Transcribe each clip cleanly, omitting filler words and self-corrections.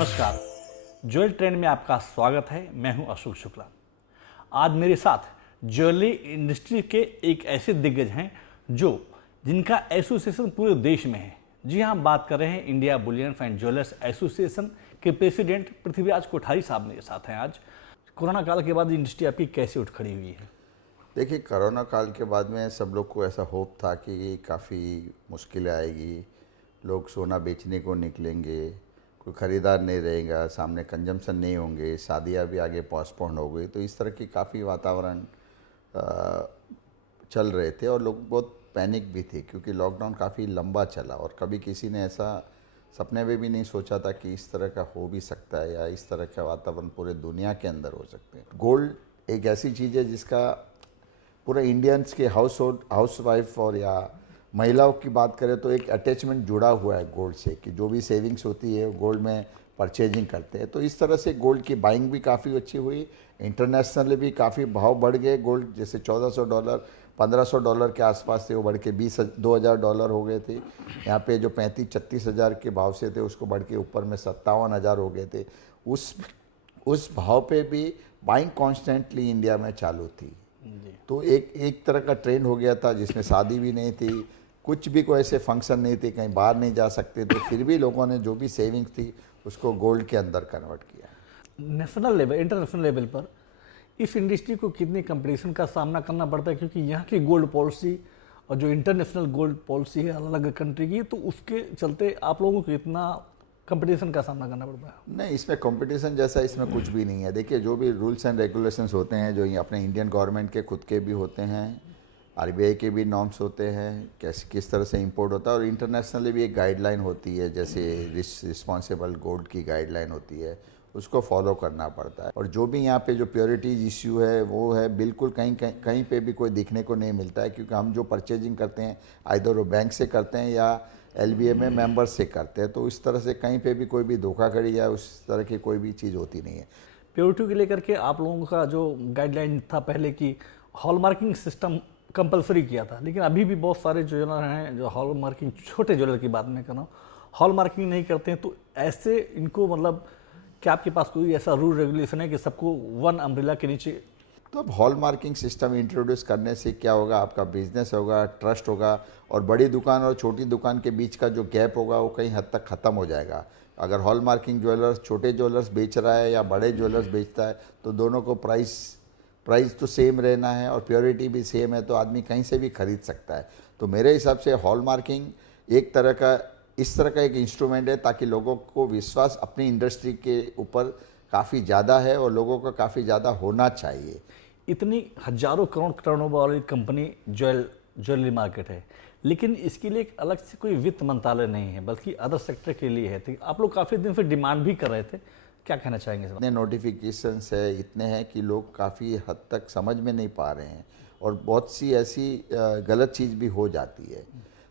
नमस्कार, jewel trend में आपका स्वागत है। मैं हूं अशोक शुक्ला। आज मेरे साथ ज्वेलरी इंडस्ट्री के एक ऐसे दिग्गज हैं जिनका एसोसिएशन पूरे देश में है। जी हाँ, बात कर रहे हैं India Boolean and jewellers association के प्रेसिडेंट पृथ्वीराज कोठारी साहब मेरे साथ हैं। आज कोरोना काल के बाद इंडस्ट्री आपकी कैसे उठ खड़ी हुई है? देखिए, कोरोना काल के बाद में सब लोग को ऐसा होप था कि काफ़ी मुश्किलें आएगी, लोग सोना बेचने को निकलेंगे, कोई ख़रीदार नहीं रहेगा, सामने कंजम्पशन नहीं होंगे, शादियां भी आगे पोस्टपोन हो गई। तो इस तरह की काफ़ी वातावरण चल रहे थे और लोग बहुत पैनिक भी थे, क्योंकि लॉकडाउन काफ़ी लंबा चला और कभी किसी ने ऐसा सपने में भी नहीं सोचा था कि इस तरह का हो भी सकता है या इस तरह का वातावरण पूरे दुनिया के अंदर हो सकते हैं। गोल्ड एक ऐसी चीज़ है जिसका पूरे इंडियंस के हाउसवाइफ और या महिलाओं की बात करें तो एक अटैचमेंट जुड़ा हुआ है गोल्ड से, कि जो भी सेविंग्स होती है गोल्ड में परचेजिंग करते हैं। तो इस तरह से गोल्ड की बाइंग भी काफ़ी अच्छी हुई, इंटरनेशनली भी काफ़ी भाव बढ़ गए। गोल्ड जैसे $1400 $1500 के आसपास थे, वो बढ़ के $20,000 हो गए थे। यहाँ पे जो 35-36 हज़ार के भाव से थे उसको बढ़ के ऊपर में 57,000 हो गए थे। उस भाव पे भी बाइंग कॉन्स्टेंटली इंडिया में चालू थी। तो एक तरह का ट्रेंड हो गया था जिसमें शादी भी नहीं थी, कुछ भी कोई ऐसे फंक्शन नहीं थे, कहीं बाहर नहीं जा सकते थे, फिर भी लोगों ने जो भी सेविंग्स थी उसको गोल्ड के अंदर कन्वर्ट किया। नेशनल लेवल, इंटरनेशनल लेवल पर इस इंडस्ट्री को कितनी कंपटीशन का सामना करना पड़ता है? क्योंकि यहाँ की गोल्ड पॉलिसी और जो इंटरनेशनल गोल्ड पॉलिसी है अलग अलग कंट्री की, तो उसके चलते आप लोगों को कितना कंपटीशन का सामना करना पड़ता है? नहीं, इसमें कंपटीशन जैसा इसमें कुछ भी नहीं है। देखिए, जो भी रूल्स एंड रेगुलेशंस होते हैं, जो अपने इंडियन गवर्नमेंट के खुद के भी होते हैं, आरबीआई के भी नॉर्म्स होते हैं, किस तरह से इंपोर्ट होता है, और इंटरनेशनली भी एक गाइडलाइन होती है, जैसे रिस्पॉन्सिबल गोल्ड की गाइडलाइन होती है, उसको फॉलो करना पड़ता है। और जो भी यहाँ पे जो प्योरिटीज इश्यू है वो है बिल्कुल कहीं पे भी कोई दिखने को नहीं मिलता है, क्योंकि हम जो परचेजिंग करते हैं आइदर वो बैंक से करते हैं या एलबीए में मेंबर्स से करते हैं। तो इस तरह से कहीं पे भी कोई भी धोखाधड़ी या उस तरह की कोई भी चीज़ होती नहीं है। प्योरिटी को लेकर के आप लोगों का जो गाइडलाइन था पहले की हॉलमार्किंग सिस्टम कंपलसरी किया था, लेकिन अभी भी बहुत सारे ज्वेलर हैं जो हॉलमार्किंग, छोटे ज्वेलर की बात मैं कर रहा हूँ, हॉलमार्किंग नहीं करते हैं। तो ऐसे इनको मतलब क्या आपके पास कोई ऐसा रूल रेगुलेशन है कि सबको वन अम्ब्रेला के नीचे? तो अब हॉलमार्किंग सिस्टम इंट्रोड्यूस करने से क्या होगा, आपका बिजनेस होगा, ट्रस्ट होगा, और बड़ी दुकान और छोटी दुकान के बीच का जो गैप होगा वो कहीं हद तक ख़त्म हो जाएगा। अगर हॉलमार्किंग ज्वेलर्स छोटे ज्वेलर्स बेच रहा है या बड़े ज्वेलर्स बेचता है तो दोनों को प्राइस तो सेम रहना है और प्योरिटी भी सेम है, तो आदमी कहीं से भी खरीद सकता है। तो मेरे हिसाब से हॉलमार्किंग इस तरह का एक इंस्ट्रूमेंट है ताकि लोगों को विश्वास अपनी इंडस्ट्री के ऊपर काफ़ी ज़्यादा है और लोगों का काफ़ी ज़्यादा होना चाहिए। इतनी हजारों करोड़ टर्नओवर वाली कंपनी ज्वेलरी मार्केट है, लेकिन इसके लिए एक अलग से कोई वित्त मंत्रालय नहीं है, बल्कि अदर सेक्टर के लिए है। तो आप लोग काफ़ी दिन से डिमांड भी कर रहे थे, क्या कहना चाहेंगे सर? इतने नोटिफिकेशंस है, इतने हैं कि लोग काफ़ी हद तक समझ में नहीं पा रहे हैं और बहुत सी ऐसी गलत चीज़ भी हो जाती है।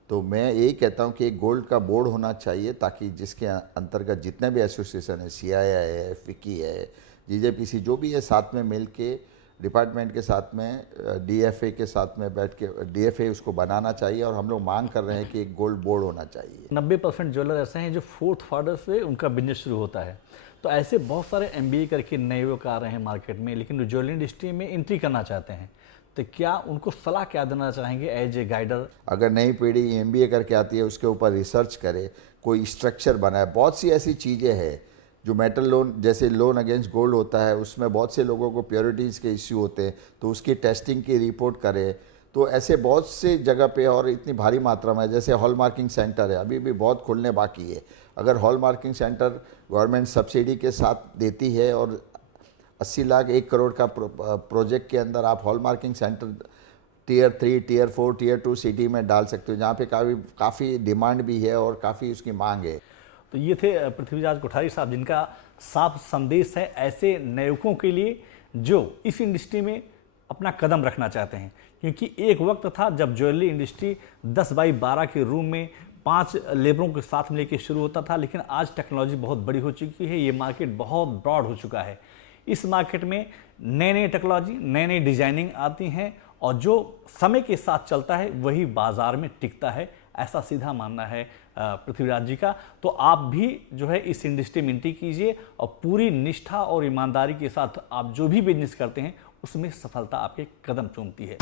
तो मैं यही कहता हूँ कि एक गोल्ड का बोर्ड होना चाहिए, ताकि जिसके अंतर्गत जितने भी एसोसिएशन है, सीआईआई है, फिकी है, जीजेपीसी, जो भी है, साथ में मिल के डिपार्टमेंट के साथ में डीएफए के साथ में बैठ के डीएफए उसको बनाना चाहिए। और हम लोग मांग कर रहे हैं कि एक गोल्ड बोर्ड होना चाहिए। 90% ज्वेलर ऐसे हैं जो फोर्थ फादर से उनका बिजनेस शुरू होता है। तो ऐसे बहुत सारे एमबीए करके नए लोग आ रहे हैं मार्केट में, लेकिन ज्वेलरी इंडस्ट्री में एंट्री करना चाहते हैं। तो क्या उनको सलाह क्या देना चाहेंगे एज ए गाइडर? अगर नई पीढ़ी एमबीए करके आती है उसके ऊपर रिसर्च करे, कोई स्ट्रक्चर बनाए। बहुत सी ऐसी चीज़ें हैं जो मेटल लोन, जैसे लोन अगेंस्ट गोल्ड होता है, उसमें बहुत से लोगों को प्योरिटीज़ के इश्यू होते हैं, तो उसकी टेस्टिंग की रिपोर्ट करे। तो ऐसे बहुत से जगह पे और इतनी भारी मात्रा में, जैसे हॉलमार्किंग सेंटर है, अभी भी बहुत खुलने बाकी है। अगर हॉलमार्किंग सेंटर गवर्नमेंट सब्सिडी के साथ देती है और 80 लाख 1 करोड़ का प्रोजेक्ट के अंदर आप hallmarking centre tier 3, tier 4, tier 2 city में डाल सकते हो, जहाँ पे काफ़ी डिमांड भी है और काफ़ी उसकी मांग है। तो ये थे पृथ्वीराज कोठारी साहब, जिनका साफ संदेश है ऐसे नवयुवकों के लिए जो इस इंडस्ट्री में अपना कदम रखना चाहते हैं। क्योंकि एक वक्त था जब ज्वेलरी इंडस्ट्री 10 बाई 12 के रूम में 5 लेबरों के साथ मिलकर शुरू होता था, लेकिन आज टेक्नोलॉजी बहुत बड़ी हो चुकी है, ये मार्केट बहुत ब्रॉड हो चुका है। इस मार्केट में नए नए टेक्नोलॉजी, नए नए डिजाइनिंग आती हैं और जो समय के साथ चलता है वही बाजार में टिकता है। ऐसा सीधा मानना है पृथ्वीराज जी का। तो आप भी जो है इस इंडस्ट्री में एंट्री कीजिए और पूरी निष्ठा और ईमानदारी के साथ आप जो भी बिजनेस करते हैं उसमें सफलता आपके कदम चूमती है।